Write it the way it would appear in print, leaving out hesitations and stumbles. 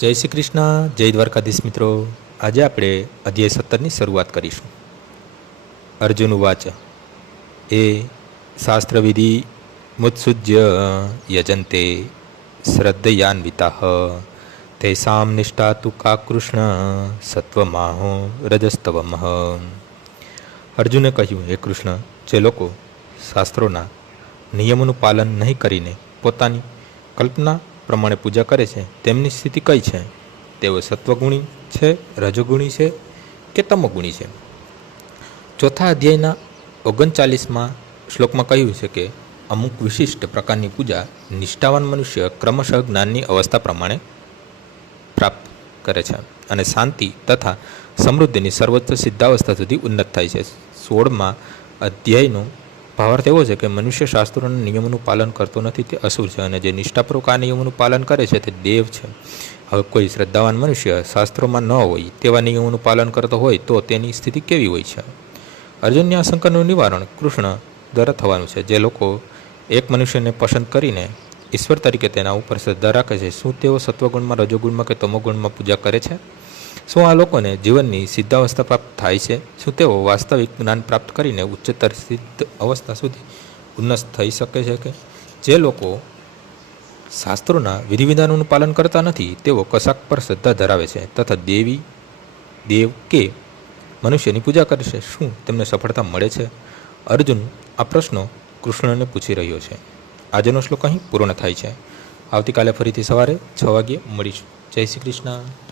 જય શ્રી કૃષ્ણ, જય દ્વારકાધીશ મિત્રો. આજે આપણે અધ્યાય 17ની શરૂઆત કરીશું. અર્જુન ઉવાચ એ શાસ્ત્રવિધિ મુત્સુજ્ય યજન્તે શ્રદ્ધયાન્વિતાઃ તેષાં નિષ્ઠા તુ કા કૃષ્ણ સત્વમાહો રજસ્તવમઃ. અર્જુને કહ્યું, હે કૃષ્ણ, જે લોકો શાસ્ત્રોના નિયમોનું પાલન નહીં કરીને પોતાની કલ્પના પ્રમાણે પૂજા કરે છે તેમની સ્થિતિ કઈ છે? તેઓ સત્વગુણી છે, રજોગુણી છે કે તમોગુણી છે? ચોથા અધ્યાયના 39માં શ્લોકમાં કહ્યું છે કે અમુક વિશિષ્ટ પ્રકારની પૂજા નિષ્ઠાવાન મનુષ્ય ક્રમશઃ જ્ઞાનની અવસ્થા પ્રમાણે પ્રાપ્ત કરે છે અને શાંતિ તથા સમૃદ્ધિની સર્વોચ્ચ સિદ્ધાવસ્થા સુધી ઉન્નત થાય છે. 16મા અધ્યાયનો ભાવાર્થ એવો છે કે મનુષ્ય શાસ્ત્રોના નિયમોનું પાલન કરતો નથી તે અસુર છે અને જે નિષ્ઠાપૂર્વક આ નિયમોનું પાલન કરે છે તે દેવ છે. હવે કોઈ શ્રદ્ધાવાન મનુષ્ય શાસ્ત્રોમાં ન હોય તેવા નિયમોનું પાલન કરતો હોય તો તેની સ્થિતિ કેવી હોય છે? અર્જુનની આ શંકાનું નિવારણ કૃષ્ણ દ્વારા થવાનું છે. જે લોકો એક મનુષ્યને પસંદ કરીને ઈશ્વર તરીકે તેના ઉપર શ્રદ્ધા રાખે છે, શું તેઓ સત્વગુણમાં, રજોગુણમાં કે તમોગુણમાં પૂજા કરે છે? શું આ લોકોને જીવનની સિદ્ધાવસ્થા પ્રાપ્ત થાય છે? શું તેઓ વાસ્તવિક જ્ઞાન પ્રાપ્ત કરીને ઉચ્ચતર સિદ્ધ અવસ્થા સુધી ઉન્નત થઈ શકે છે કે? જે લોકો શાસ્ત્રોના વિધિવિધાનોનું પાલન કરતા નથી તેઓ કશાક પર શ્રદ્ધા ધરાવે છે તથા દેવ કે મનુષ્યની પૂજા કરે છે, શું તેમને સફળતા મળે છે? અર્જુન આ પ્રશ્નો કૃષ્ણને પૂછી રહ્યો છે. આજનો શ્લોક અહીં પૂર્ણ થાય છે. આવતીકાલે ફરીથી સવારે 6 વાગ્યે મળીશું. જય શ્રી કૃષ્ણ.